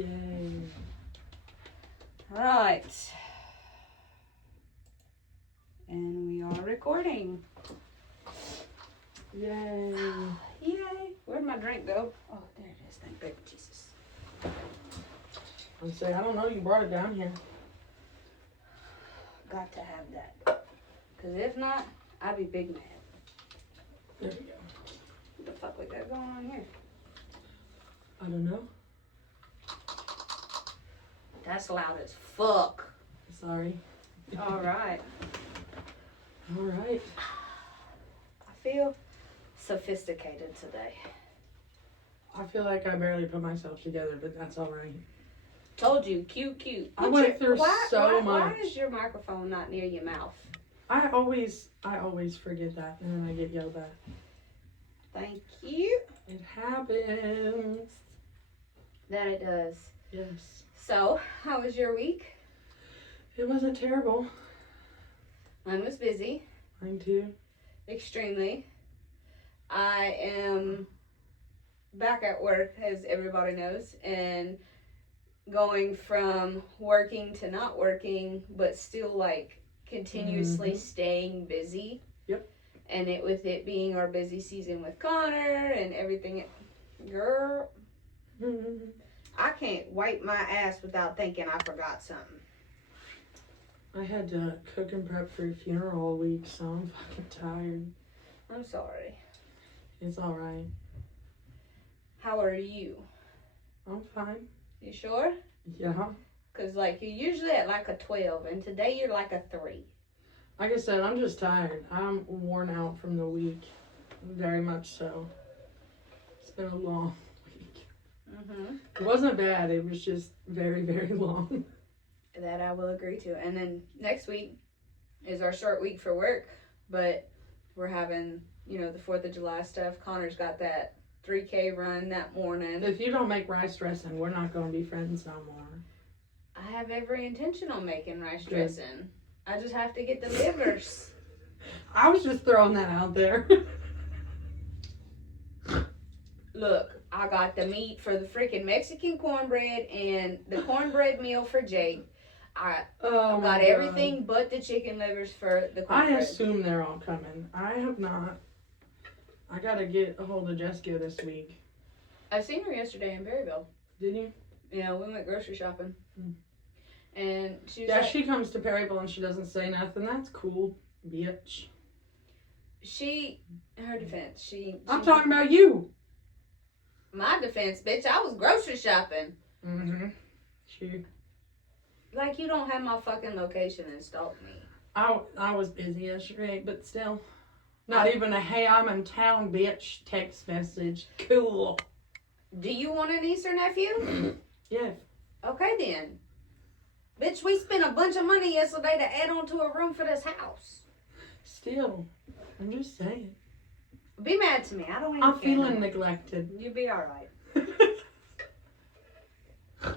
Yay. Right. And we are recording. Yay. Yay. Where'd my drink go? Oh, there it is. Thank baby Jesus. I'm saying, I don't know, you brought it down here. Got to have that. Because if not, I'd be big mad. There we go. What the fuck we got going on here? I don't know. That's loud as fuck. Sorry. Alright. Alright. I feel sophisticated today. I feel like I barely put myself together, but that's alright. Told you, cute. I went through so much. Why is your microphone not near your mouth? I always forget that, and then I get yelled at. Thank you. It happens. That it does. Yes. So, how was your week? It wasn't terrible. Mine was busy. Mine too. Extremely. I am back at work, as everybody knows, and going from working to not working, but still like continuously staying busy. Yep. And with it being our busy season with Connor and everything, girl, I can't wipe my ass without thinking I forgot something. I had to cook and prep for a funeral all week, so I'm fucking tired. I'm sorry. It's alright. How are you? I'm fine. You sure? Yeah. Because, like, you're usually at, like, a 12, and today you're, like, a 3. Like I said, I'm just tired. I'm worn out from the week. Very much so. It's been a long week. It wasn't bad. It was just very, very long. That I will agree to. And then next week is our short week for work, but we're having, the 4th of July stuff. Connor's got that 3K run that morning. If you don't make rice dressing, we're not going to be friends no more. I have every intention on making rice dressing. I just have to get the livers. I was just throwing that out there. Look, I got the meat for the freaking Mexican cornbread and the cornbread meal for Jake. I got everything but the chicken livers for the cornbread. I assume they're all coming. I have not. I gotta get a hold of Jessica this week. I seen her yesterday in Berryville. Did you? Yeah, we went grocery shopping. And she was yeah, she comes to Perryville and she doesn't say nothing. That's cool, bitch. Her defense, I'm talking about you. My defense, bitch, I was grocery shopping. She. Like, you don't have my fucking location and stalk me. I was busy yesterday, but still. Not even a, hey, I'm in town, bitch, text message. Cool. Do you want a niece or nephew? Yes. Okay, then. Bitch, we spent a bunch of money yesterday to add on to a room for this house. Still. I'm just saying. Be mad to me. I don't even I'm care. feeling neglected. You'll be alright.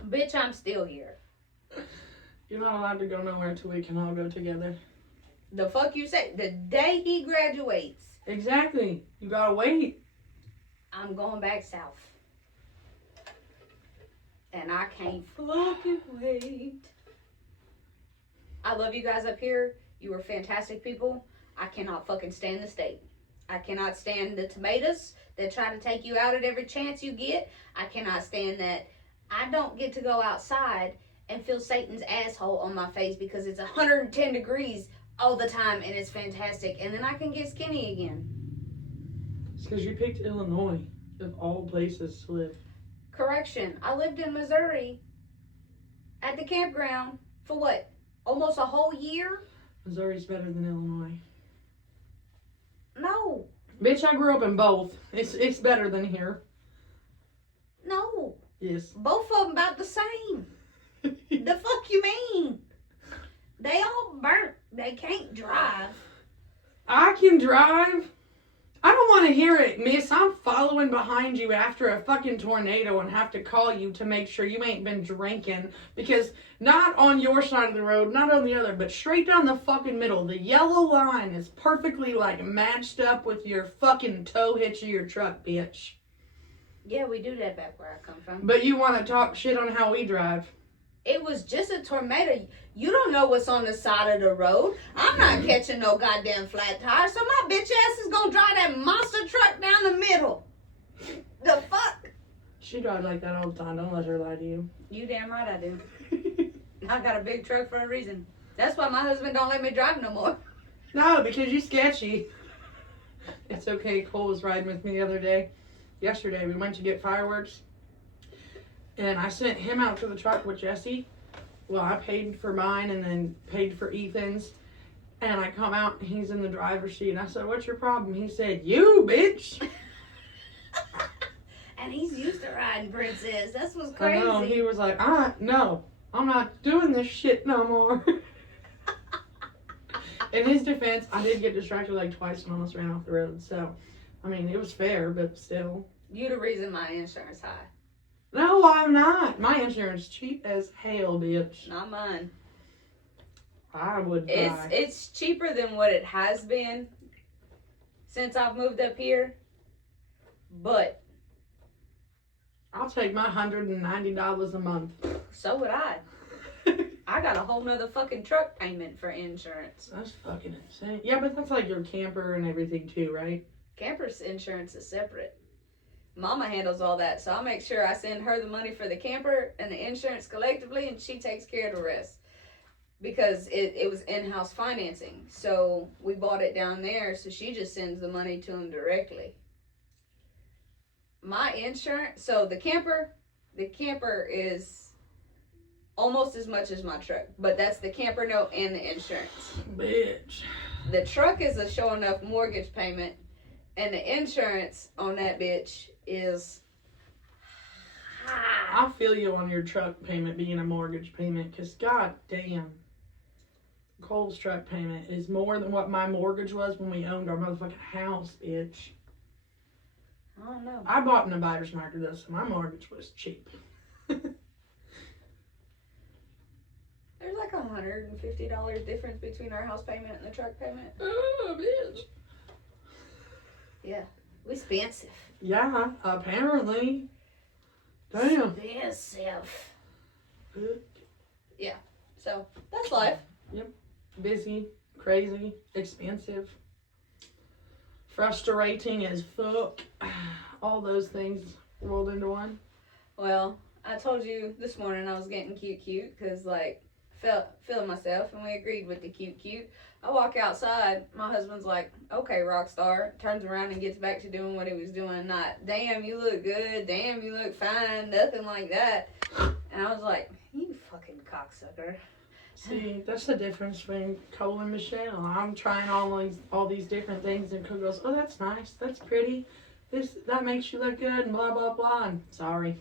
Bitch, I'm still here. You're not allowed to go nowhere until we can all go together. The fuck you say? The day he graduates. Exactly. You gotta wait. I'm going back south. And I can't fucking wait. I love you guys up here. You are fantastic people. I cannot fucking stand the state. I cannot stand the tomatoes that try to take you out at every chance you get. I cannot stand that I don't get to go outside and feel Satan's asshole on my face because it's 110 degrees all the time and it's fantastic. And then I can get skinny again. It's because you picked Illinois of all places to live. Correction. I lived in Missouri at the campground for what? Almost a whole year? Missouri's better than Illinois. No. Bitch, I grew up in both. It's better than here. No. Yes. Both of them about the same. The fuck you mean? They all burnt. They can't drive. I can drive. I don't want to hear it, miss. I'm following behind you after a fucking tornado and have to call you to make sure you ain't been drinking. Because not on your side of the road, not on the other, but straight down the fucking middle. The yellow line is perfectly, like, matched up with your fucking tow hitch of your truck, bitch. Yeah, we do that back where I come from. But you want to talk shit on how we drive. It was just a tornado. You don't know what's on the side of the road. I'm not catching no goddamn flat tire, so my bitch ass is gonna drive that monster truck down the middle. The fuck? She drives like that all the time. Don't let her lie to you. You damn right I do. I got a big truck for a reason. That's why my husband don't let me drive no more. No, because you sketchy. It's okay. Cole was riding with me the other day. Yesterday, we went to get fireworks. And I sent him out to the truck with Jesse. Well, I paid for mine and then paid for Ethan's. And I come out and he's in the driver's seat. And I said, what's your problem? He said, you, bitch. And he's used to riding Princess. That's what's I crazy. know. He was like, no, I'm not doing this shit no more. In his defense, I did get distracted like twice and almost ran off the road. So, I mean, it was fair, but still. You the reason my insurance high. No, I'm not. My insurance cheap as hell, bitch. Not mine. I would die. It's cheaper than what it has been since I've moved up here. But I'll take my $190 a month. so would I. I got a whole nother fucking truck payment for insurance. That's fucking insane. Yeah, but that's like your camper and everything too, right? Camper's insurance is separate. Mama handles all that, so I make sure I send her the money for the camper and the insurance collectively, and she takes care of the rest. Because it was in-house financing, so we bought it down there, so she just sends the money to him directly. My insurance, so the camper is almost as much as my truck, but that's the camper note and the insurance. Bitch. The truck is a show enough mortgage payment, and the insurance on that bitch is high. I feel you on your truck payment being a mortgage payment, because god damn, Cole's truck payment is more than what my mortgage was when we owned our motherfucking house, bitch. I don't know. I bought in a buyer's market though, so my mortgage was cheap. There's like $150 difference between our house payment and the truck payment. Oh, bitch. Yeah, we expensive. Yeah, apparently. Damn. Expensive. Yeah, so that's life. Busy, crazy, expensive, frustrating as fuck. All those things rolled into one. Well, I told you this morning I was getting cute because like feeling myself, and we agreed with the cute. I walk outside, my husband's like, okay, rock star, turns around and gets back to doing what he was doing. Not, damn, you look good, damn, you look fine, nothing like that. And I was like, you fucking cocksucker. See, that's the difference between Cole and Michelle. I'm trying all these different things, and Cole goes, oh, that's nice, that's pretty, that makes you look good, and blah, blah, blah, and sorry.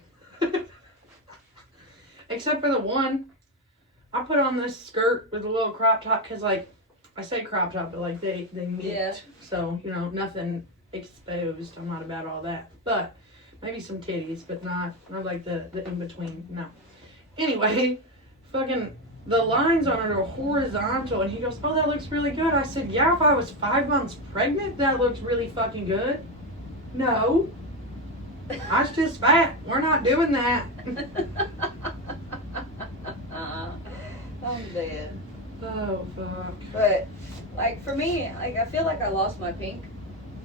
Except for the one, I put on this skirt with a little crop top, because, like, I say crop top, but, like, they meet. Yeah. So, you know, nothing exposed. I'm not about all that. But maybe some titties, but not like the in-between. No. Anyway, fucking, the lines on it are horizontal, and he goes, oh, that looks really good. I said, yeah, if I was 5 months pregnant, that looks really fucking good. No. I was just fat. We're not doing that. I'm dead. Oh, fuck. But, like, for me, like, I feel like I lost my pink,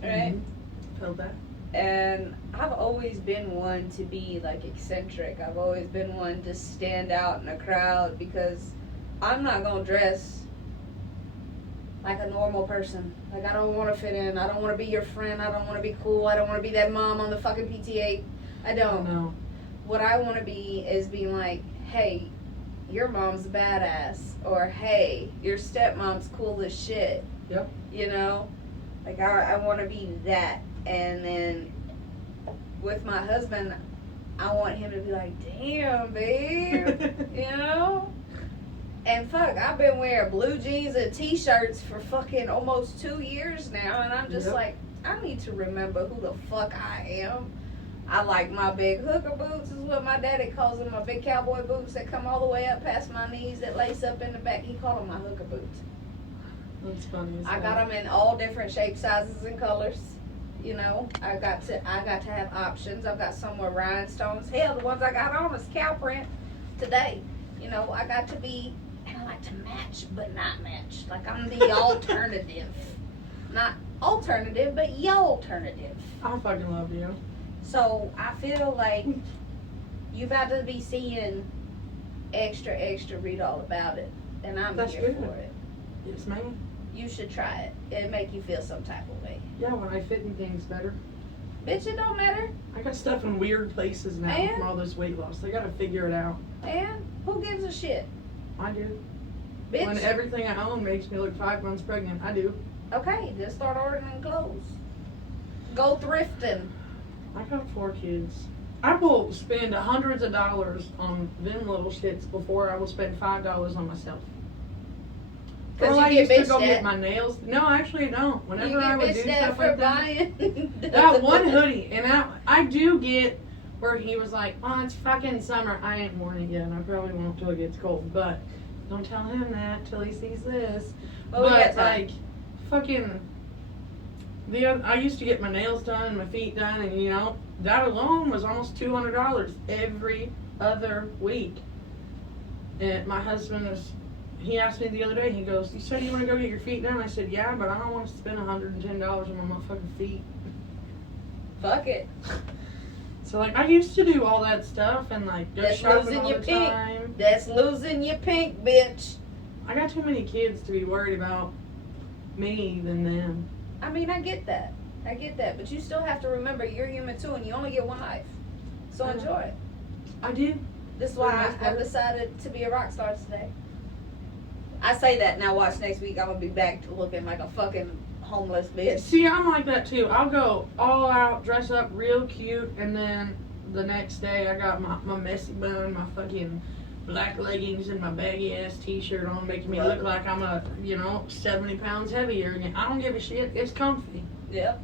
right? Mm-hmm. Felt that. And I've always been one to be, like, eccentric. I've always been one to stand out in a crowd because I'm not going to dress like a normal person. Like, I don't want to fit in. I don't want to be your friend. I don't want to be cool. I don't want to be that mom on the fucking PTA. I don't. No. What I want to be is being like, hey, your mom's badass, or hey, your stepmom's cool as shit. Yep. You know, like I want to be that. And then with my husband, I want him to be like, damn, babe, you know. And fuck, I've been wearing blue jeans and t-shirts for fucking almost 2 years now, and I'm just like, I need to remember who the fuck I am. I like my big hooker boots, is what my daddy calls them, my big cowboy boots that come all the way up past my knees that lace up in the back. He called them my hooker boots. That's funny. I got them in all different shapes, sizes, and colors. You know, I got to have options. I've got some with rhinestones. Hell, the ones I got on is cow print today. You know, I got to be, and I like to match, but not match. Like, I'm the alternative. Not alternative, but yo alternative. I fucking love you. So, I feel like you about to be seeing extra, read all about it. And I'm That's here good. for it. Yes, ma'am. You should try it. It'll make you feel some type of way. Yeah, when I fit in things better. Bitch, it don't matter. I got stuff in weird places now And? from all this weight loss. They gotta figure it out. And who gives a shit? I do. Bitch. When everything I own makes me look 5 months pregnant, I do. Okay, just start ordering clothes. Go thrifting. I got 4 kids. I will spend hundreds of dollars on them little shits before I will spend $5 on myself. Because Girl, I you used get to go bitched get at. my nails. No, actually, I don't. Whenever You I get would do bitched at stuff for like that. buying. That one hoodie, and I do get where he was like, "Oh, it's fucking summer. I ain't worn it yet, and I probably won't till it gets cold." But don't tell him that till he sees this. Oh, we got But time. like, fucking, I used to get my nails done and my feet done, and you know that alone was almost $200 every other week. And my husband was. He asked me the other day, he goes, "You said you want to go get your feet done?" I said, "Yeah, but I don't want to spend $110 on my motherfucking feet." Fuck it. So, like, I used to do all that stuff and, like, go That's shopping losing all your the pink. time. That's losing your pink, bitch. I got too many kids to be worried about me than them. I mean, I get that. But you still have to remember you're human too, and you only get one life. So I know. enjoy it. I do. This is For the why most I part. decided to be a rock star today. I say that now. Watch next week. I'm gonna be back to looking like a fucking homeless bitch. See, I'm like that too. I'll go all out, dress up real cute, and then the next day I got my messy bun, my fucking black leggings, and my baggy ass t-shirt on, making me look like I'm 70 pounds heavier. And I don't give a shit. It's comfy. Yep.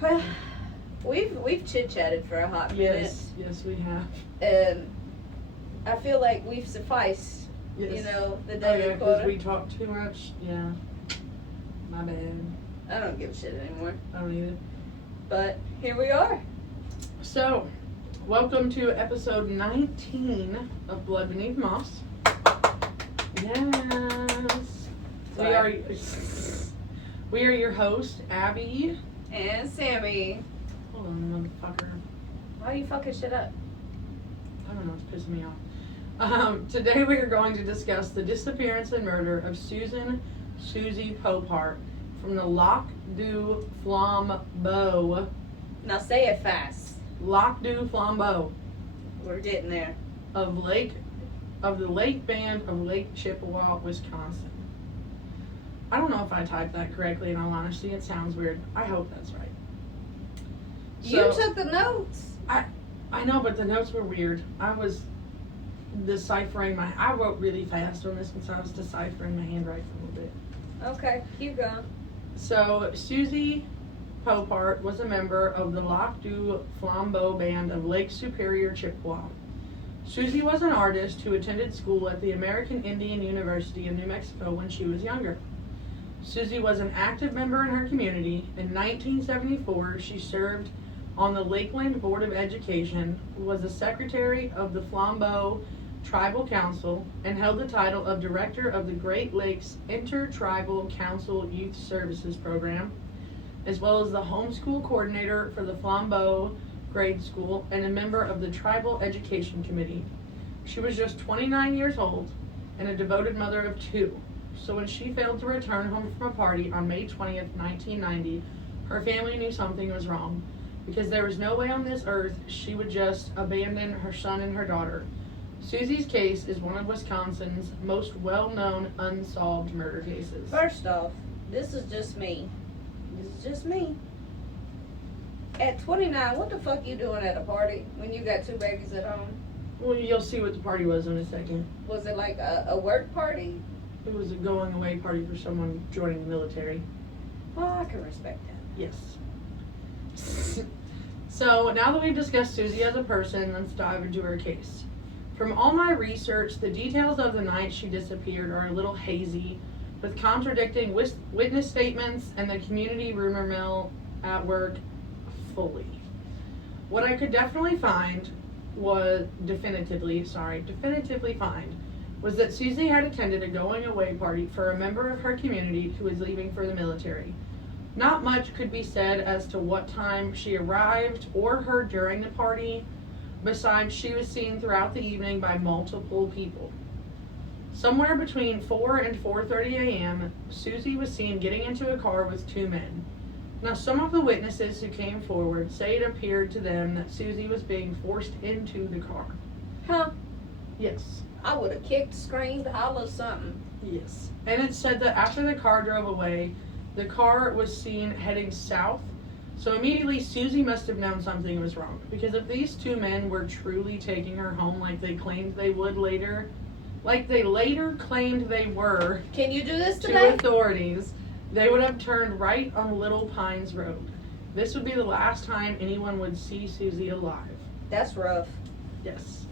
Well, we've chit chatted for a hot minute, Yes, we have. and I feel like we've sufficed. Yes. You know, the Oh, daily yeah, because quota. we talk too much. Yeah. My bad. I don't give a shit anymore. I don't either. But here we are. So, welcome to episode 19 of Blood Beneath Moss. Yes. Sorry. We are your host, Abby. And Sammy. Hold on, motherfucker. Why are you fucking shit up? I don't know, it's pissing me off. Today we are going to discuss the disappearance and murder of Suzy Poupart from the Lac du Flambeau. Now say it fast. Lac du Flambeau We're getting there. of the Lake Band of Lake Chippewa, Wisconsin. I don't know if I typed that correctly, in all honesty. It sounds weird. I hope that's right. You So, took the notes. I know, but the notes were weird. I was deciphering I wrote really fast on this one, so I was deciphering my handwriting a little bit. Okay, keep going. So, Suzy Poupart was a member of the Lac du Flambeau Band of Lake Superior, Chippewa. Suzy was an artist who attended school at the American Indian University in New Mexico when she was younger. Suzy was an active member in her community. In 1974, she served on the Lakeland Board of Education, was the secretary of the Flambeau Tribal Council, and held the title of Director of the Great Lakes Intertribal Council Youth Services Program, as well as the homeschool coordinator for the Flambeau Grade School and a member of the Tribal Education Committee. She was just 29 years old and a devoted mother of 2. So when she failed to return home from a party on May 20th, 1990, her family knew something was wrong, because there was no way on this earth she would just abandon her son and her daughter. Suzy's case is one of Wisconsin's most well-known unsolved murder cases. First off, this is just me. At 29, what the fuck you doing at a party when you got 2 babies at home? Well, you'll see what the party was in a second. Was it like a work party? It was a going-away party for someone joining the military. Well, I can respect that. Yes. So, now that we've discussed Suzy as a person, let's dive into her case. From all my research, the details of the night she disappeared are a little hazy, with contradicting witness statements and the community rumor mill at work fully. What I could definitively find was that Suzy had attended a going away party for a member of her community who was leaving for the military. Not much could be said as to what time she arrived or heard during the party, besides she was seen throughout the evening by multiple people. Somewhere between 4 and 4:30 a.m., Suzy was seen getting into a car with two men. Now, some of the witnesses who came forward say it appeared to them that Suzy was being forced into the car. Huh? Yes. I would have kicked, screamed, hollered something. Yes. And it said that after the car drove away, the car was seen heading south. So immediately Suzy must have known something was wrong. Because if these two men were truly taking her home like they claimed they would later, like they later claimed they were, can you do this to today? authorities, they would have turned right on Little Pines Road. This would be the last time anyone would see Suzy alive. That's rough. Yes.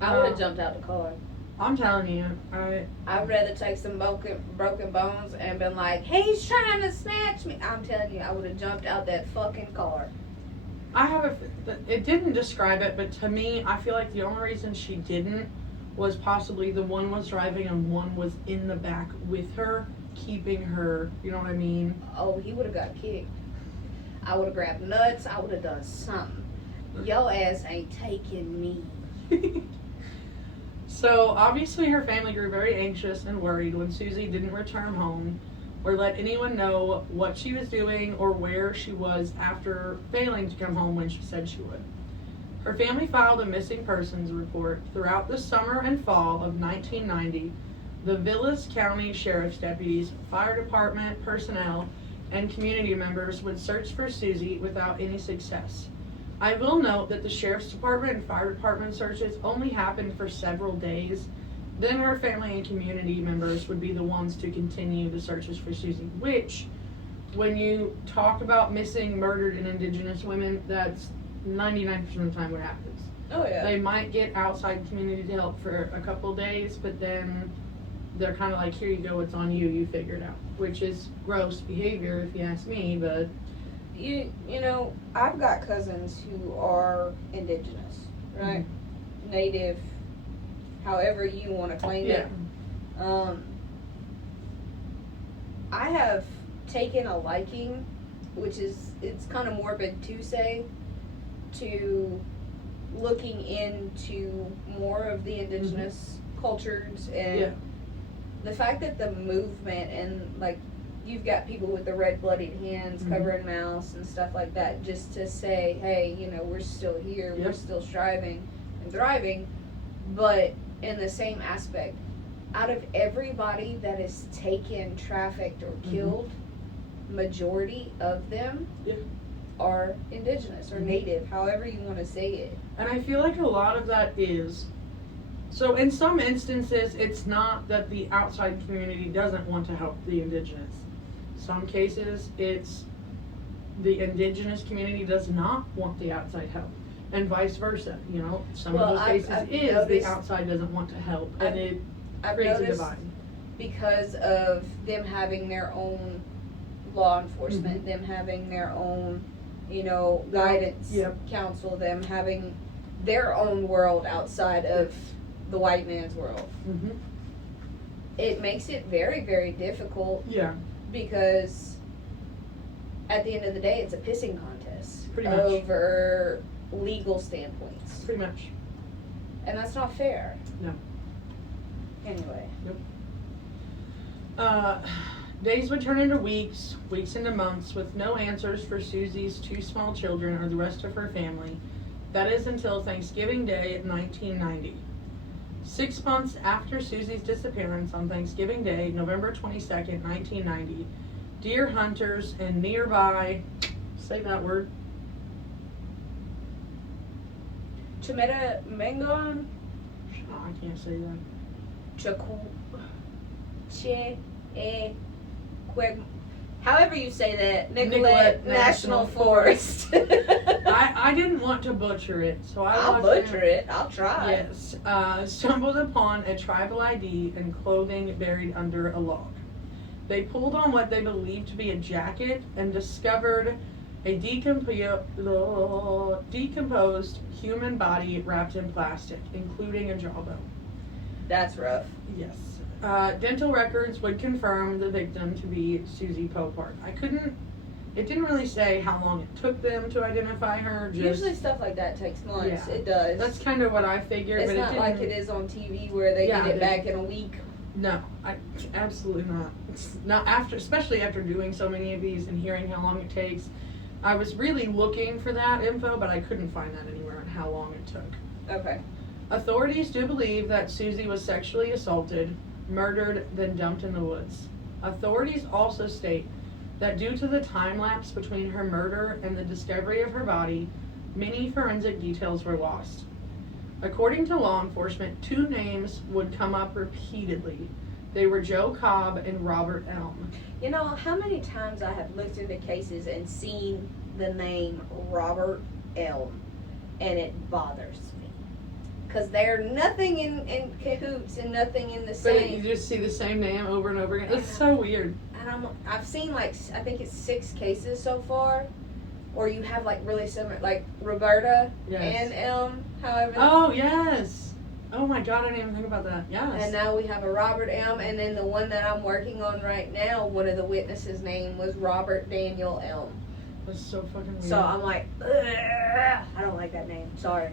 I would have jumped out the car. I'm telling you, I'd rather take some broken bones and been like, he's trying to snatch me. I'm telling you, I would have jumped out that fucking car. It didn't describe it, but to me, I feel like the only reason she didn't was possibly the one was driving and one was in the back with her, keeping her, you know what I mean? Oh, he would have got kicked. I would have grabbed nuts. I would have done something. Yo ass ain't taking me. So, obviously her family grew very anxious and worried when Suzy didn't return home or let anyone know what she was doing or where she was after failing to come home when she said she would. Her family filed a missing persons report. Throughout the summer and fall of 1990, the Vilas County Sheriff's deputies, fire department personnel, and community members would search for Suzy without any success. I will note that the Sheriff's Department and Fire Department searches only happened for several days. Then her family and community members would be the ones to continue the searches for Suzy, which, when you talk about missing, murdered, and Indigenous women, that's 99% of the time what happens. Oh, yeah. They might get outside community help for a couple days, but then they're kind of like, here you go, it's on you, you figure it out. Which is gross behavior, if you ask me, but... You know, I've got cousins who are Indigenous, right? Mm-hmm. Native, however you want to claim it. I have taken a liking, which is, it's kind of morbid to say, to looking into more of the Indigenous cultures and the fact that the movement and, like, you've got people with the red bloodied hands covering mouths and stuff like that, just to say, hey, you know, we're still here, we're still striving and thriving. But in the same aspect, out of everybody that is taken, trafficked, or killed, majority of them are Indigenous or Native, however you want to say it. And I feel like a lot of that is, so in some instances, it's not that the outside community doesn't want to help the Indigenous. Some cases, it's the Indigenous community does not want the outside help, and vice versa. You know, some of those cases the outside doesn't want to help, and it creates a divide. Because of them having their own law enforcement, them having their own, you know, guidance council, them having their own world outside of the white man's world. It makes it very, very difficult. Because at the end of the day, it's a pissing contest. Pretty much. Over legal standpoints. Pretty much. And that's not fair. No. Anyway. Days would turn into weeks, weeks into months, with no answers for Suzy's two small children or the rest of her family. That is until Thanksgiving Day of 1990. 6 months after Suzy's disappearance on Thanksgiving Day, November 22nd, 1990, deer hunters in nearby, say that word, Chimetamangon? Oh, I can't say that. However you say that, Nicollet National Forest. I didn't want to butcher it, so I'll butcher it. I'll try. Yes. Stumbled upon a tribal ID and clothing buried under a log. They pulled on what they believed to be a jacket and discovered a decomposed human body wrapped in plastic, including a jawbone. That's rough. Yes. Dental records would confirm the victim to be Suzy Poupart. It didn't really say how long it took them to identify her. Usually stuff like that takes months. Yeah. It does. That's kind of what I figured. It's but not like it is on TV where they get it back in a week. No, absolutely not. It's not especially after doing so many of these and hearing how long it takes. I was really looking for that info, but I couldn't find that anywhere on how long it took. Okay. Authorities do believe that Suzy was sexually assaulted, murdered, then dumped in the woods. Authorities also state that due to the time lapse between her murder and the discovery of her body, many forensic details were lost. According to law enforcement, 2 names would come up repeatedly. They were Joe Cobb and Robert Elm. You know, how many times I have looked into cases and seen the name Robert Elm, and it bothers me. Because they're nothing in cahoots and nothing in the But same. you just see the same name over and over again. It's so weird. And I've seen I think it's 6 cases so far. Or you have really similar, like Roberta and Elm, however. Oh, yes. Oh my God, I didn't even think about that. Yes. And now we have a Robert Elm, and then the one that I'm working on right now, one of the witnesses' name was Robert Daniel Elm. That's so fucking weird. So I'm like, ugh, I don't like that name. Sorry.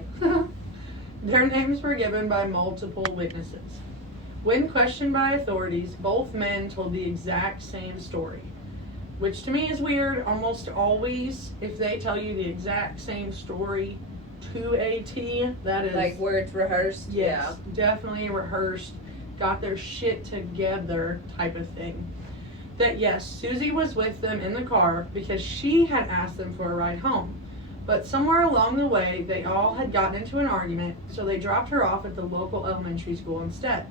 Their names were given by multiple witnesses. When questioned by authorities, both men told the exact same story. Which to me is weird. Almost always, if they tell you the exact same story to a T, that is... Like where it's rehearsed? Yes, definitely rehearsed, got their shit together type of thing. That yes, Suzy was with them in the car because she had asked them for a ride home. But somewhere along the way, they all had gotten into an argument, so they dropped her off at the local elementary school instead.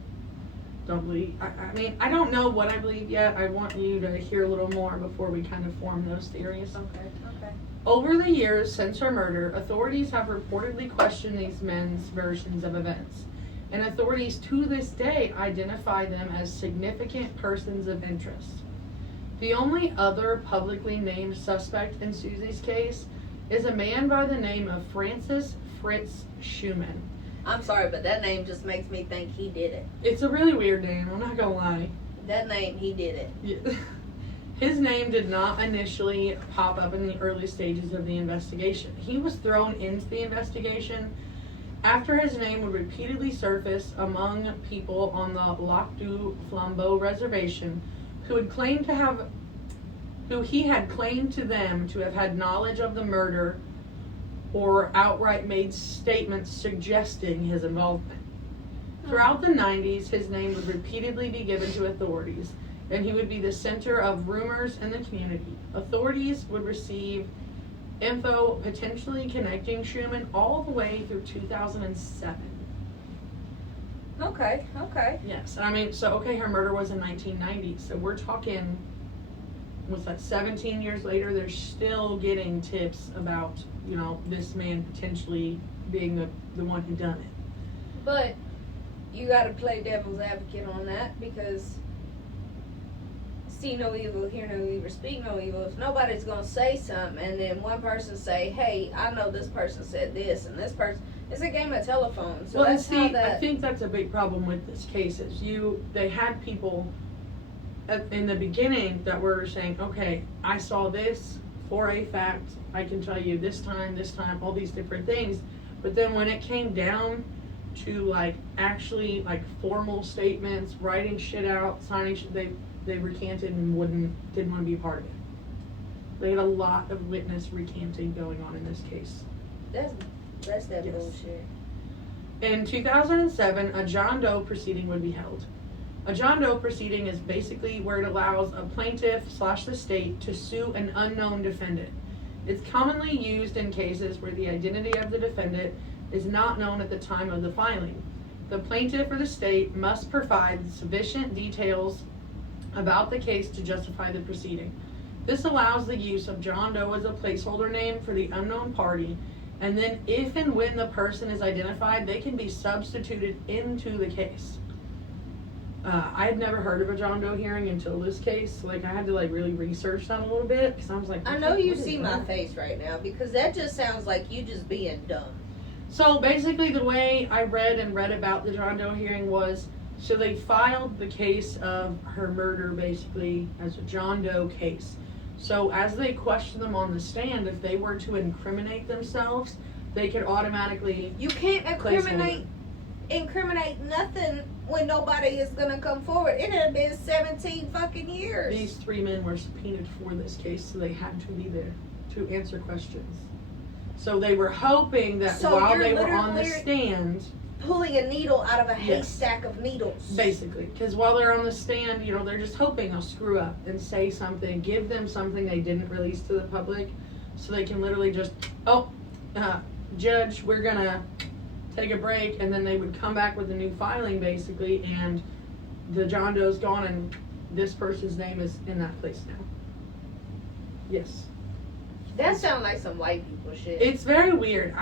I don't know what I believe yet. I want you to hear a little more before we kind of form those theories. Okay. Over the years since her murder, authorities have reportedly questioned these men's versions of events. And authorities to this day identify them as significant persons of interest. The only other publicly named suspect in Suzy's case is a man by the name of Francis Fritz Schumann. I'm sorry, but that name just makes me think he did it. It's a really weird name, I'm not gonna lie. That name, he did it. Yeah. His name did not initially pop up in the early stages of the investigation. He was thrown into the investigation after his name would repeatedly surface among people on the Lac du Flambeau reservation who he had claimed to them to have had knowledge of the murder or outright made statements suggesting his involvement. Throughout the 90s, his name would repeatedly be given to authorities, and he would be the center of rumors in the community. Authorities would receive info potentially connecting Schumann all the way through 2007. Okay. Yes, her murder was in 1990, so we're talking, what's that, 17 years later, they're still getting tips about, this man potentially being the one who done it. But you got to play devil's advocate on that, because see no evil, hear no evil, speak no evil. If nobody's going to say something, and then one person say, hey, I know this person said this, and this person, it's a game of telephone. So I think that's a big problem with this case is they had people in the beginning that were saying, okay, I saw this for a fact, I can tell you this time, all these different things. But then when it came down to actually formal statements, writing shit out, signing shit, they recanted and didn't want to be part of it. They had a lot of witness recanting going on in this case. That's that bullshit. In 2007, a John Doe proceeding would be held. A John Doe proceeding is basically where it allows a plaintiff/the state to sue an unknown defendant. It's commonly used in cases where the identity of the defendant is not known at the time of the filing. The plaintiff or the state must provide sufficient details about the case to justify the proceeding. This allows the use of John Doe as a placeholder name for the unknown party, and then if and when the person is identified, they can be substituted into the case. I had never heard of a John Doe hearing until this case. Like, I had to, like, really research that a little bit, because I was like... I know you see my face right now, because that just sounds like you just being dumb. So, basically, the way I read about the John Doe hearing was, so they filed the case of her murder, basically, as a John Doe case. So, as they questioned them on the stand, if they were to incriminate themselves, they could automatically... You can't incriminate nothing when nobody is gonna come forward. It had been 17 fucking years. These 3 men were subpoenaed for this case, so they had to be there to answer questions. So they were hoping that while they were on the stand... Pulling a needle out of a haystack of needles. Basically. Because while they're on the stand, you know, they're just hoping they'll screw up and say something, give them something they didn't release to the public, so they can literally just, Judge, we're gonna take a break, and then they would come back with a new filing, basically, and the John Doe's gone, and this person's name is in that place now. Yes. That sounds like some white people shit. It's very weird.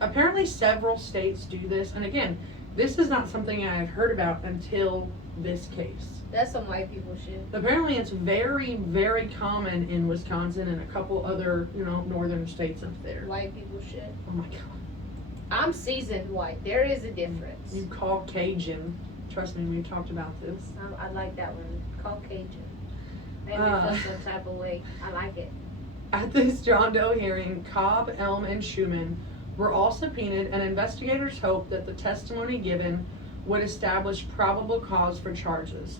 Apparently several states do this, and again, this is not something I've heard about until this case. That's some white people shit. Apparently it's very, very common in Wisconsin and a couple other, you know, northern states up there. White people shit. Oh my god. I'm seasoned white. There is a difference. You call Cajun. Trust me, we've talked about this. I like that one. Call Cajun. Made me feel some type of way. I like it. At this John Doe hearing, Cobb, Elm, and Schumann were all subpoenaed, and investigators hoped that the testimony given would establish probable cause for charges.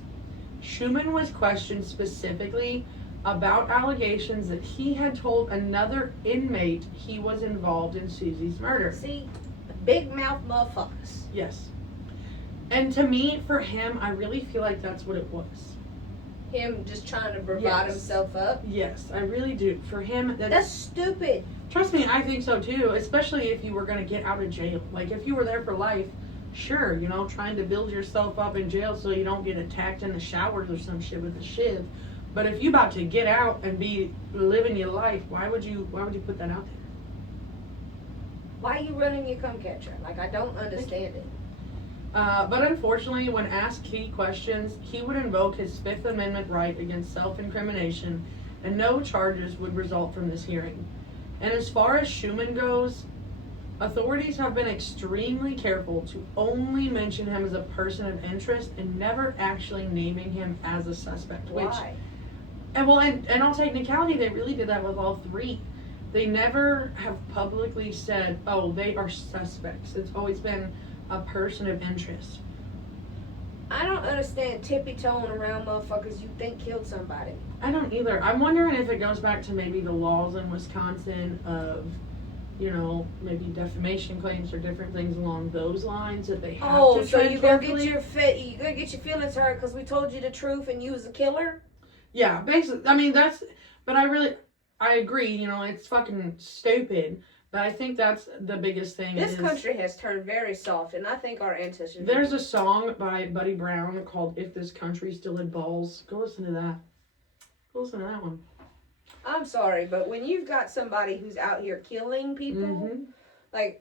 Schumann was questioned specifically about allegations that he had told another inmate he was involved in Suzy's murder. See, big mouth motherfuckers. Yes. And to me, for him, I really feel like that's what it was. Him just trying to provide himself up? Yes, I really do. For him, that's stupid. Trust me, I think so too, especially if you were going to get out of jail. Like, if you were there for life, sure, you know, trying to build yourself up in jail so you don't get attacked in the showers or some shit with a shiv. But if you about to get out and be living your life, why would you put that out there? Why are you running your cum catcher? Like, I don't understand it. But unfortunately, when asked key questions, he would invoke his Fifth Amendment right against self-incrimination, and no charges would result from this hearing. And as far as Schumann goes, authorities have been extremely careful to only mention him as a person of interest and never actually naming him as a suspect. Why? And on technicality, they really did that with all 3. They never have publicly said, oh, they are suspects. It's always been a person of interest. I don't understand tippy-toeing around motherfuckers you think killed somebody. I don't either. I'm wondering if it goes back to maybe the laws in Wisconsin of, you know, maybe defamation claims or different things along those lines that they have to so you gonna carefully. you gonna get your feelings hurt because we told you the truth and you was a killer? Yeah, basically. I mean, but I agree, you know, it's fucking stupid. But I think that's the biggest thing. This country has turned very soft, and I think our ancestors... There's a song by Buddy Brown called If This Country Still Had Balls. Go listen to that. Go listen to that one. I'm sorry, but when you've got somebody who's out here killing people, like,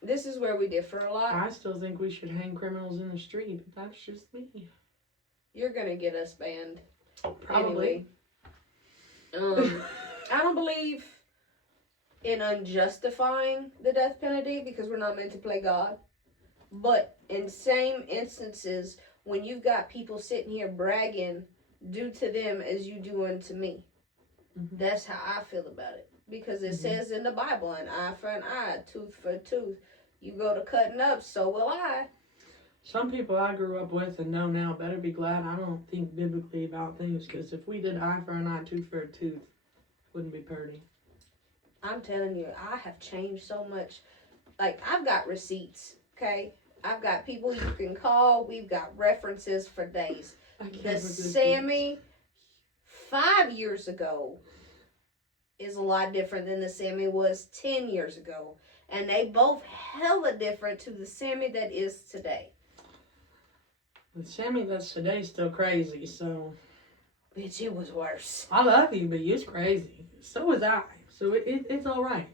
this is where we differ a lot. I still think we should hang criminals in the street, but that's just me. You're gonna get us banned. Probably. Anyway. I don't believe in unjustifying the death penalty because we're not meant to play God. But in same instances, when you've got people sitting here bragging, do to them as you do unto me. That's how I feel about it. Because it says in the Bible, an eye for an eye, tooth for a tooth. You go to cutting up, so will I. Some people I grew up with and know now better be glad I don't think biblically about things, because if we did eye for an eye, tooth for a tooth, it wouldn't be pretty. I'm telling you, I have changed so much. Like, I've got receipts, okay? I've got people you can call. We've got references for days. The Sammy 5 years ago is a lot different than the Sammy was 10 years ago. And they both hella different to the Sammy that is today. The Sammy that's today is still crazy, so... Bitch, it was worse. I love you, but you's crazy. So was I. So it's all right.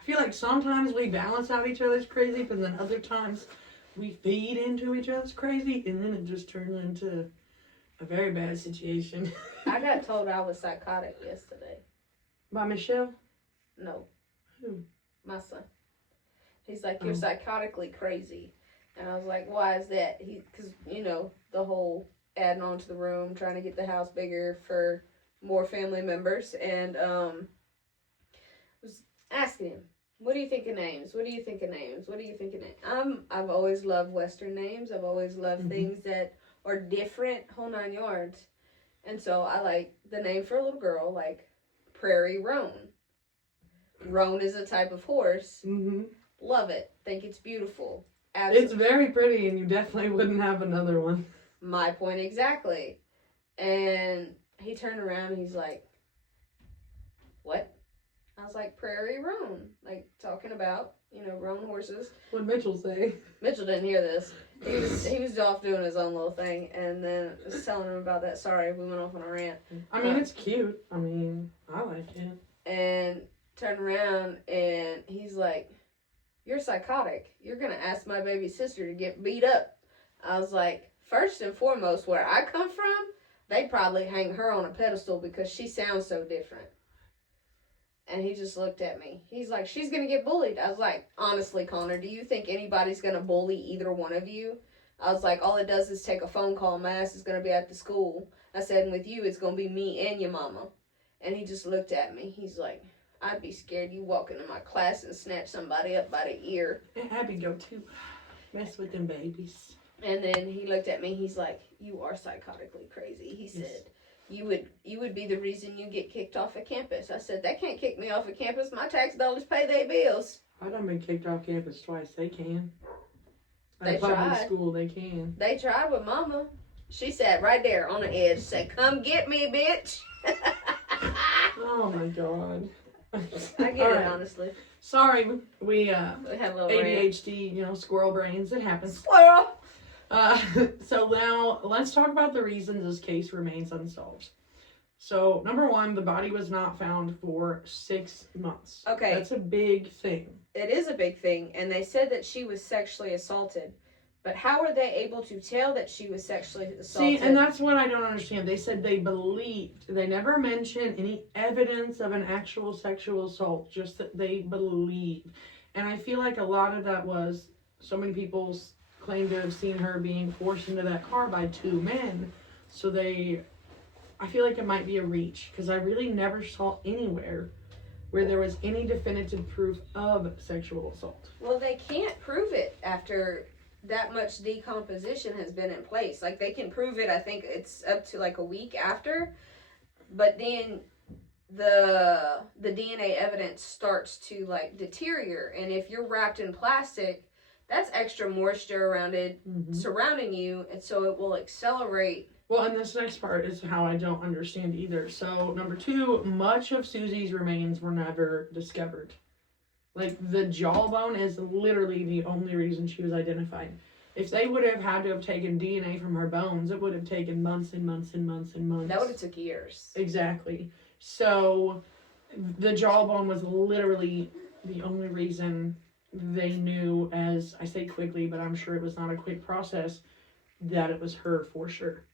I feel like sometimes we balance out each other's crazy, but then other times we feed into each other's crazy, and then it just turns into a very bad situation. I got told I was psychotic yesterday. By Michelle? No. Who? My son. He's like, you're psychotically crazy. And I was like, why is that? Because, the whole adding on to the room, trying to get the house bigger for more family members. And was asking him, what do you think of names? What do you think of names? What do you think of names? I've always loved Western names. I've always loved things that are different, whole 9 yards. And so I like the name for a little girl, like Prairie Roan. Roan is a type of horse. Mm-hmm. Love it. Think it's beautiful. Absolutely. It's very pretty, and you definitely wouldn't have another one. My point exactly. And he turned around and he's like, what? I was like, Prairie Roan. Like, talking about, roan horses. What'd Mitchell say? Mitchell didn't hear this. He was off doing his own little thing, and then I was telling him about that. Sorry, we went off on a rant. I mean, it's cute. I mean, I like it. And turned around, and he's like, you're psychotic. You're going to ask my baby sister to get beat up. I was like, first and foremost, where I come from, they probably hang her on a pedestal because she sounds so different. And he just looked at me. He's like, she's going to get bullied. I was like, honestly, Connor, do you think anybody's going to bully either one of you? I was like, all it does is take a phone call. My ass is going to be at the school. I said, and with you, it's going to be me and your mama. And he just looked at me. He's like, I'd be scared you walk into my class and snatch somebody up by the ear. Yeah, Abby go too. Mess with them babies. And then he looked at me. He's like, you are psychotically crazy. He said, you would be the reason you get kicked off of campus. I said, they can't kick me off of campus. My tax dollars pay their bills. I done been kicked off campus twice. They can. They At public tried. school, they can. They tried with mama. She sat right there on the edge, said, come get me, bitch. Oh my God. I get it, honestly. Sorry, we had a little ADHD, squirrel brains. It happens. Squirrel. So now let's talk about the reasons this case remains unsolved. So number one, the body was not found for 6 months. Okay. That's a big thing. It is a big thing, and they said that she was sexually assaulted. But how were they able to tell that she was sexually assaulted? See, and that's what I don't understand. They said they believed. They never mentioned any evidence of an actual sexual assault, just that they believe. And I feel like a lot of that was so many people claim to have seen her being forced into that car by 2 men. So I feel like it might be a reach, because I really never saw anywhere where there was any definitive proof of sexual assault. Well, they can't prove it after that much decomposition has been in place. Like, they can prove it, I think it's up to like a week after, but then the DNA evidence starts to like deteriorate, and if you're wrapped in plastic, that's extra moisture around it, surrounding you, and so it will accelerate. Well, and this next part is how I don't understand either. So, number 2, much of Suzy's remains were never discovered. Like, the jawbone is literally the only reason she was identified. If they would have had to have taken DNA from her bones, it would have taken months and months and months and months. That would have took years. Exactly. So, the jawbone was literally the only reason they knew, as I say quickly, but I'm sure it was not a quick process, that it was her for sure.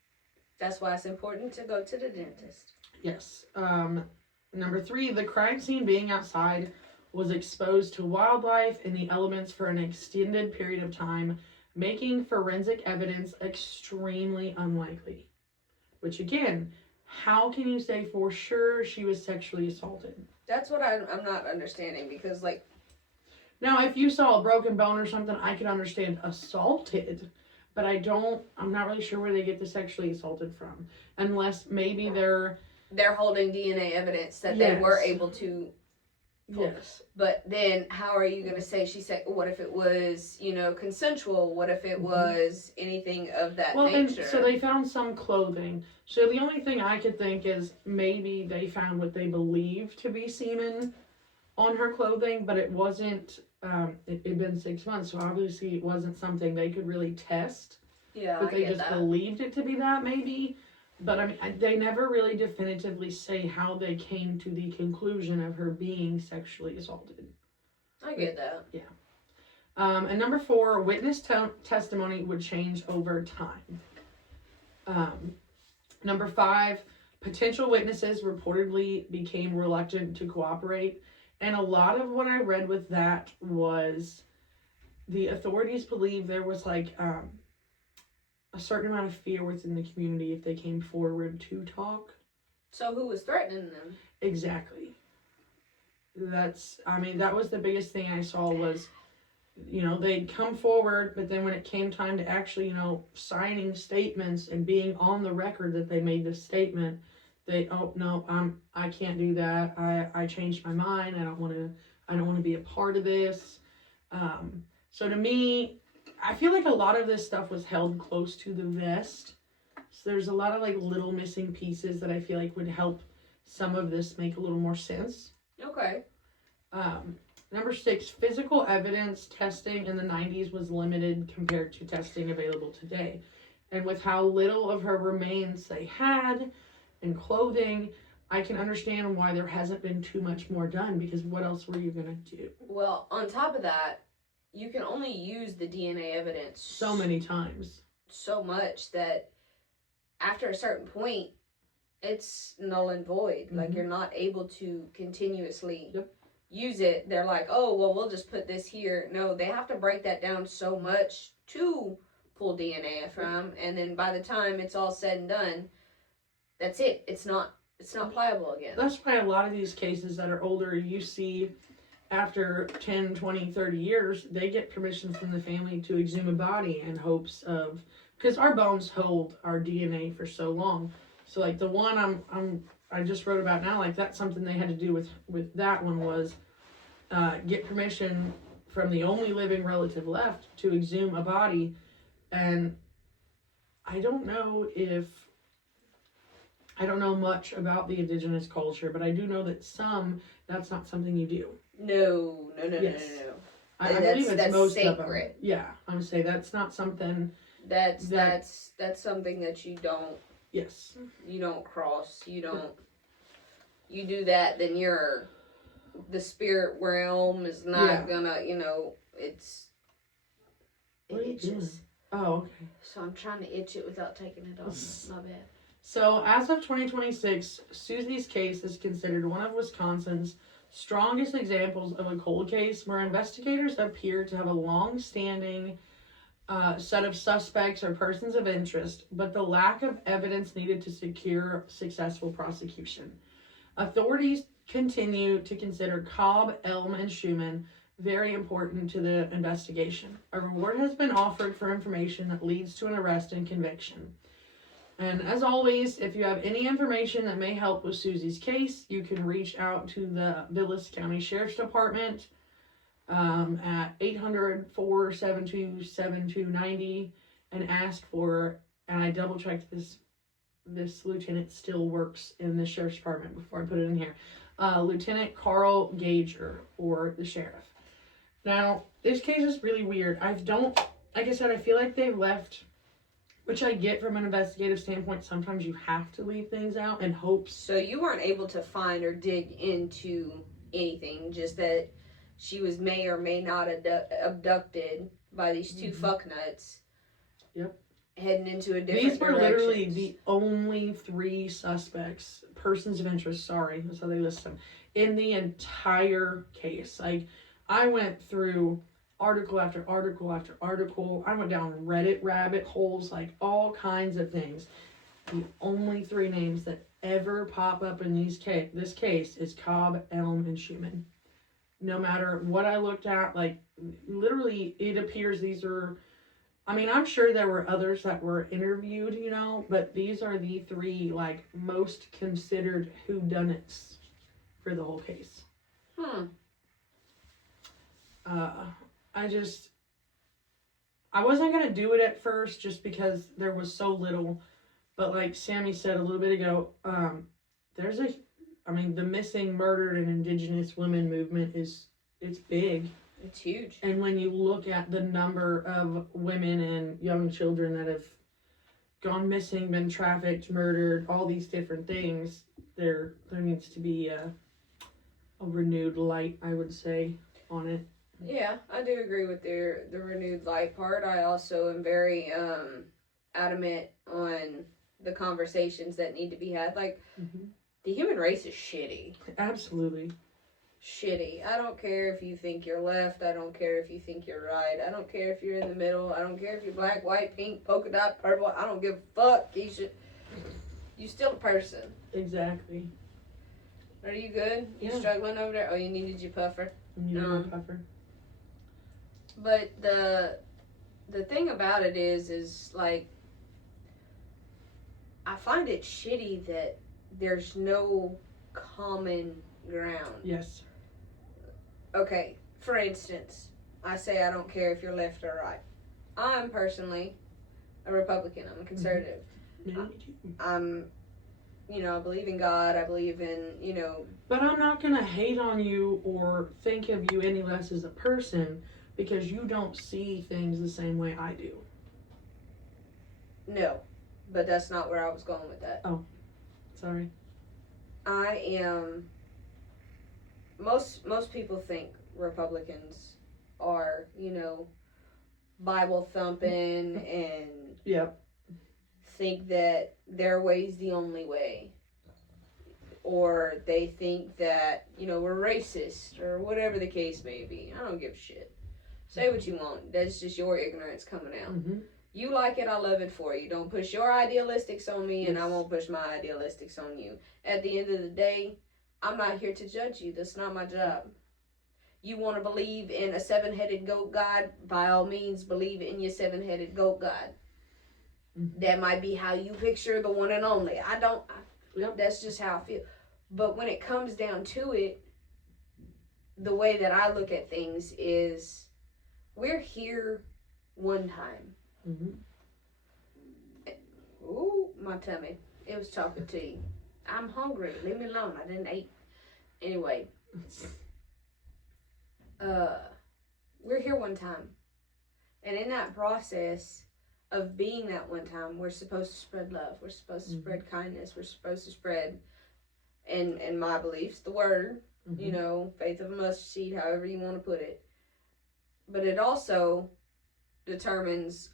That's why it's important to go to the dentist. Yes. Number 3, the crime scene being outside was exposed to wildlife and the elements for an extended period of time, making forensic evidence extremely unlikely. Which, again, how can you say for sure she was sexually assaulted? That's what I'm not understanding, because, like... Now, if you saw a broken bone or something, I could understand assaulted, but I'm not really sure where they get the sexually assaulted from. Unless maybe they're holding DNA evidence that they were able to... Yes. But then how are you going to say she said, what if it was, consensual? What if it was anything of that nature? And so they found some clothing. So the only thing I could think is maybe they found what they believe to be semen on her clothing, but it wasn't, it'd been 6 months, so obviously it wasn't something they could really test. Yeah, but they just believed it to be that, maybe. But I mean, they never really definitively say how they came to the conclusion of her being sexually assaulted. I get that. Yeah. And number 4, witness testimony would change over time. Number 5, potential witnesses reportedly became reluctant to cooperate. And a lot of what I read with that was the authorities believe there was like a certain amount of fear within the community if they came forward to talk. So who was threatening them? Exactly. That was the biggest thing I saw was, they'd come forward, but then when it came time to actually, signing statements and being on the record that they made this statement, I can't do that. I changed my mind. I don't want to be a part of this. So to me, I feel like a lot of this stuff was held close to the vest. So there's a lot of like little missing pieces that I feel like would help some of this make a little more sense. Okay. Number 6, physical evidence testing in the 90s was limited compared to testing available today. And with how little of her remains they had and clothing, I can understand why there hasn't been too much more done, because what else were you going to do? Well, on top of that, you can only use the DNA evidence so many times. So much that after a certain point, it's null and void. Mm-hmm. Like, you're not able to continuously use it. They're like, oh, well, we'll just put this here. No, they have to break that down so much to pull DNA from, and then by the time it's all said and done, that's it. It's not pliable again. That's why a lot of these cases that are older, you see after 10, 20, 30 years, they get permission from the family to exhume a body in hopes of, because our bones hold our DNA for so long. So like the one I just wrote about now, like that's something they had to do with that one was get permission from the only living relative left to exhume a body. And I don't know much about the indigenous culture, but I do know that that's not something you do. No. Yes. I believe it's most sacred. Of them. Yeah, I'm gonna say that's not something. That's something that you don't. Yes. You don't cross. You don't. You do that, then the spirit realm is not gonna. It's. What are you doing? Oh, okay. So I'm trying to itch it without taking it off. My bad. So as of 2026, Suzy's case is considered one of Wisconsin's strongest examples of a cold case where investigators appear to have a long-standing set of suspects or persons of interest, but the lack of evidence needed to secure successful prosecution. Authorities continue to consider Cobb, Elm, and Schumann very important to the investigation. A reward has been offered for information that leads to an arrest and conviction. And as always, if you have any information that may help with Suzy's case, you can reach out to the Vilas County Sheriff's Department at 800-472-7290 and ask for, and I double checked this lieutenant still works in the Sheriff's Department before I put it in here, Lieutenant Carl Gager, or the sheriff. Now, this case is really weird. Like I said, I feel like they left, which I get from an investigative standpoint, sometimes you have to leave things out in hopes. So you weren't able to find or dig into anything, just that she was may or may not abducted by these two fucknuts. Yep. Heading into a different These were literally the only 3 suspects, persons of interest, sorry, that's how they list them, in the entire case. Like, I went through article after article after article. I went down Reddit rabbit holes, like all kinds of things. The only 3 names that ever pop up in this case is Cobb, Elm, and Schumann. No matter what I looked at, like literally it appears these are, I'm sure there were others that were interviewed, but these are the 3 like most considered whodunits for the whole case. I wasn't going to do it at first just because there was so little, but like Sammy said a little bit ago, the missing, murdered, and indigenous women movement it's big. It's huge. And when you look at the number of women and young children that have gone missing, been trafficked, murdered, all these different things, there needs to be a renewed light, I would say, on it. Yeah, I do agree with the renewed life part. I also am very adamant on the conversations that need to be had. Like, the human race is shitty. Absolutely. Shitty. I don't care if you think you're left. I don't care if you think you're right. I don't care if you're in the middle. I don't care if you're black, white, pink, polka dot, purple. I don't give a fuck, Keisha. You still a person. Exactly. Are you good? You struggling over there? Oh, you needed your puffer? I needed my puffer. But the thing about it is like, I find it shitty that there's no common ground. Yes. Okay, for instance, I say I don't care if you're left or right. I'm personally a Republican. I'm a conservative. I'm, I believe in God. I believe in, But I'm not going to hate on you or think of you any less as a person because you don't see things the same way I do. No, but that's not where I was going with that. Oh, sorry. I am... Most people think Republicans are, Bible thumping and think that their way's the only way. Or they think that, we're racist or whatever the case may be. I don't give a shit. Say what you want. That's just your ignorance coming out. Mm-hmm. You like it, I love it for you. Don't push your idealistics on me and I won't push my idealistics on you. At the end of the day, I'm not here to judge you. That's not my job. You want to believe in a 7-headed goat god? By all means, believe in your 7-headed goat god. Mm-hmm. That might be how you picture the one and only. That's just how I feel. But when it comes down to it, the way that I look at things is, we're here one time. Mm-hmm. Ooh, my tummy. It was talking to you. I'm hungry. Leave me alone. I didn't eat. Anyway. We're here one time. And in that process of being that one time, we're supposed to spread love. We're supposed to spread kindness. We're supposed to spread, in my beliefs, the word. Faith of a mustard seed, however you want to put it. But it also determines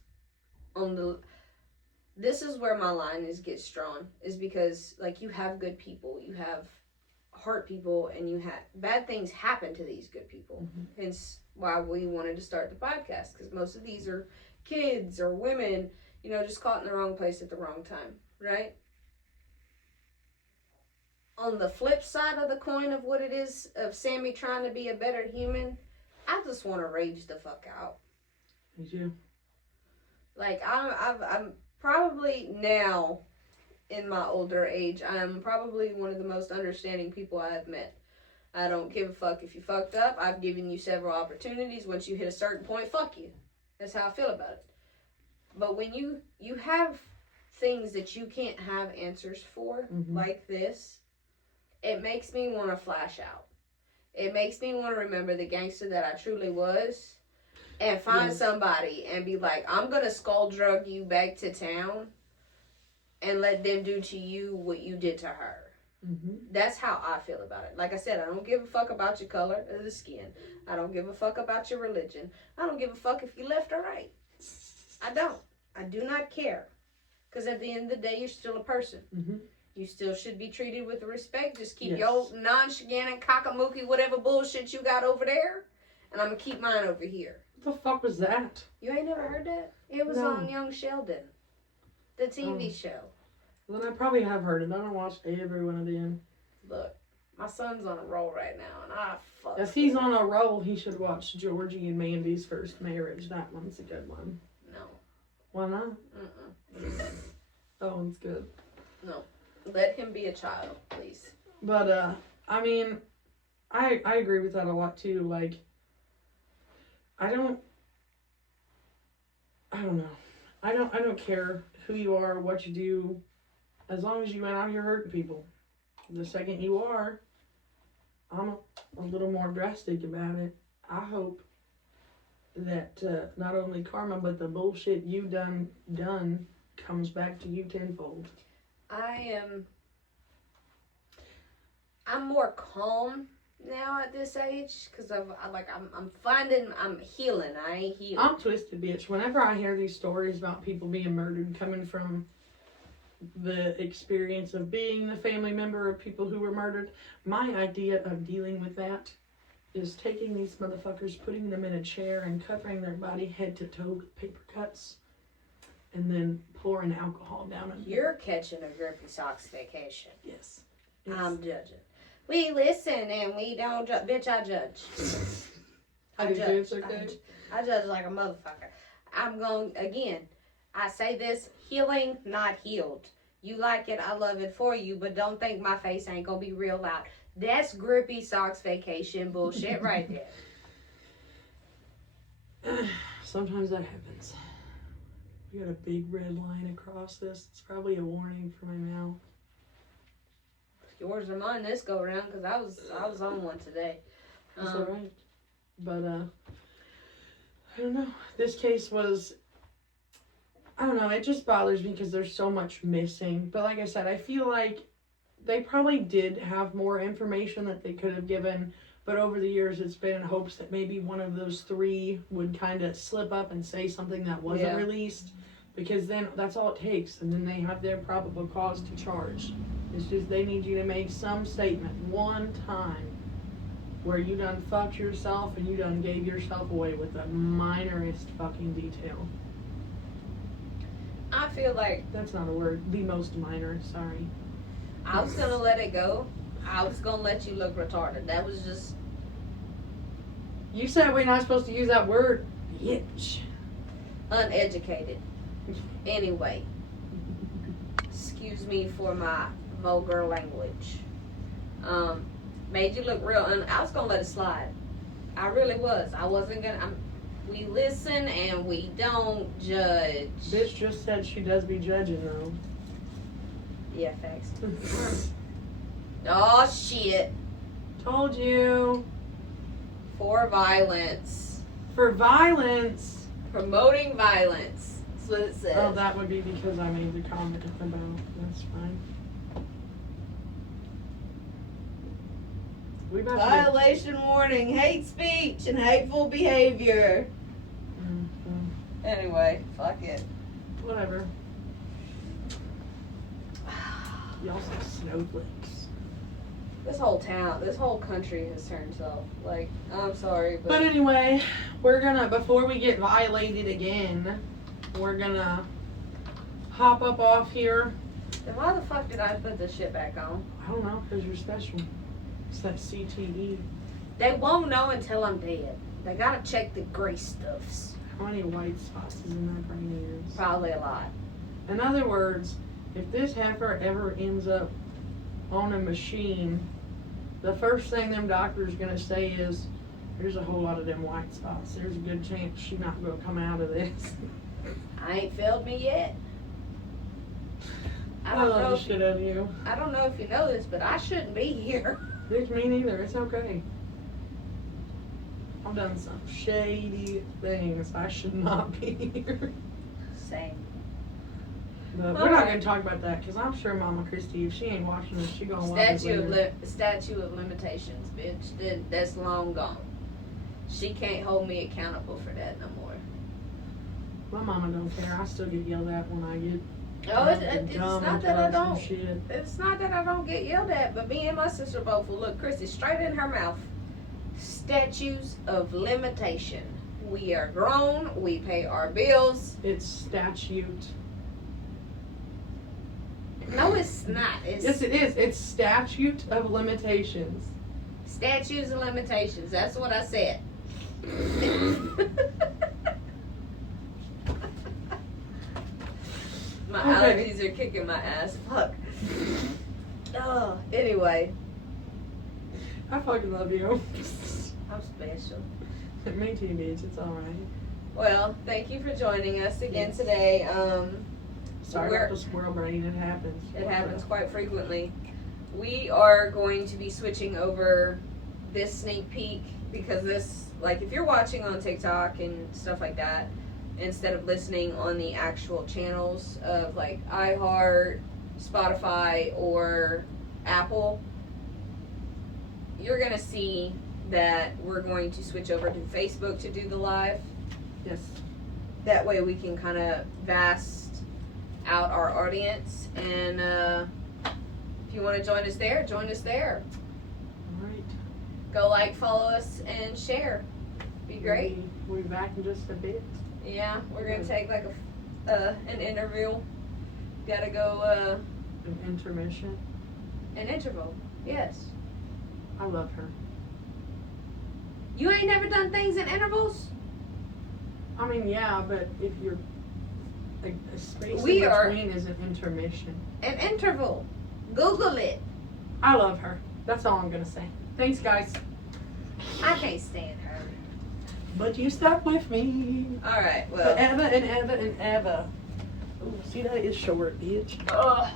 this is where my line gets drawn, is because, like, you have good people, you have heart people, and you have bad things happen to these good people. Hence why we wanted to start the podcast, because most of these are kids or women, just caught in the wrong place at the wrong time, right? On the flip side of the coin of what it is of Sammy trying to be a better human, I just want to rage the fuck out. Me too. Like, I'm probably now, in my older age, I'm probably one of the most understanding people I have met. I don't give a fuck if you fucked up. I've given you several opportunities. Once you hit a certain point, fuck you. That's how I feel about it. But when you have things that you can't have answers for, like this, it makes me want to flash out. It makes me want to remember the gangster that I truly was, and find somebody and be like, I'm going to skull drug you back to town and let them do to you what you did to her. That's how I feel about it. Like I said, I don't give a fuck about your color of the skin. I don't give a fuck about your religion. I don't give a fuck if you left or right. I don't. I do not care. Because at the end of the day, you're still a person. You still should be treated with respect. Just keep your non-Shiganon, cockamookie, whatever bullshit you got over there. And I'm going to keep mine over here. What the fuck was that? You ain't never heard that? It was on Young Sheldon. The TV show. Well, then I probably have heard it. I don't watch every one of them. Look, my son's on a roll right now, and I fuck. If he's on a roll, he should watch Georgie and Mandy's First Marriage. That one's a good one. No. Why not? Mm-mm. That one's good. No. Let him be a child, please. But, I mean, I agree with that a lot, too. Like, I don't know. I don't care who you are, what you do, as long as you ain't out here hurting people. The second you are, I'm a little more drastic about it. I hope that not only karma, but the bullshit you done comes back to you tenfold. I'm more calm now at this age, because I'm healing. I ain't healing. I'm twisted, bitch. Whenever I hear these stories about people being murdered coming from the experience of being the family member of people who were murdered, my idea of dealing with that is taking these motherfuckers, putting them in a chair and covering their body head to toe with paper cuts, and then pouring alcohol down them. You're catching a Grippy Socks vacation. Yes. I'm judging. We listen and we don't judge. Bitch, I judge. I judge. I judge like a motherfucker. I'm going, again, I say this, healing, not healed. You like it, I love it for you, but don't think my face ain't gonna be real loud. That's Grippy Socks vacation bullshit right there. Sometimes that happens. We got a big red line across this. It's probably a warning for my mouth. Yours or mine this go around, because I was on one today. That's alright. But I don't know. This case was, I don't know, it just bothers me because there's so much missing. But like I said, I feel like they probably did have more information that they could have given, but over the years it's been in hopes that maybe one of those three would kind of slip up and say something that wasn't released, because then that's all it takes, and then they have their probable cause to charge. It's just they need you to make some statement one time where you done fucked yourself and you done gave yourself away with the minorest fucking detail. I feel like... That's not a word. The most minor, sorry. I was going to let it go. I was going to let you look retarded. That was just... You said we're not supposed to use that word. Bitch. Uneducated. Anyway. Excuse me for my vulgar language. Made you look real... I was going to let it slide. I really was. I wasn't going to... We listen and we don't judge. Bitch just said she does be judging, though. Yeah, facts. Oh, shit. Told you. For violence. For violence? Promoting violence. That's what it says. Oh, that would be because I made the comment about. That's fine. We about Violation warning, hate speech, and hateful behavior. Mm-hmm. Anyway, fuck it. Whatever. Y'all some snowflakes. This whole town, this whole country has turned south. Like, I'm sorry, but anyway, we're gonna, before we get violated again, we're gonna hop up off here. Then why the fuck did I put this shit back on? I don't know, because you're special. It's that CTE. They won't know until I'm dead. They gotta check the gray stuffs. How many white spots is in that brain ears? Probably a lot. In other words, if this heifer ever ends up on a machine, the first thing them doctors gonna say is, there's a whole lot of them white spots. There's a good chance she's not gonna come out of this. I ain't failed me yet. I love the shit out of you. I don't know if you know this, but I shouldn't be here. Bitch, me neither. It's okay. I've done some shady things. I should not be here. Same. But we're not going to talk about that, because I'm sure Mama Christy, if she ain't watching this, she going to watch it later. Statute of limitations, bitch. That's long gone. She can't hold me accountable for that no more. My mama don't care. I still get yelled at when I get it's not that I don't. Shit. It's not that I don't get yelled at, but me and my sister both will look Chrissy straight in her mouth. Statutes of limitation. We are grown. We pay our bills. It's statute. No, it's not. Yes, it is. It's statute of limitations. Statutes of limitations. That's what I said. My allergies are kicking my ass. Fuck. Oh, anyway. I fucking love you. I'm special. Me too, bitch. It's alright. Well, thank you for joining us again today. Sorry about the squirrel brain. It happens. It happens quite frequently. We are going to be switching over this sneak peek because this, like, if you're watching on TikTok and stuff like that, instead of listening on the actual channels of like iHeart, Spotify, or Apple, you're gonna see that we're going to switch over to Facebook to do the live. Yes. That way we can kind of vast out our audience. And if you want to join us there, join us there. All right. Go like, follow us, and share. Be great. We'll be back in just a bit. Yeah, we're gonna take like an interview. Gotta go An intermission. an interval. Yes. I love her. You ain't never done things in intervals? I mean, yeah, but if you're a space We in are- between is an intermission. An interval. Google it. I love her. That's all I'm gonna say. Thanks, guys. I can't stand her. But you stuck with me Alright, well. forever and ever and ever. Ooh, see that is short, bitch. Ugh.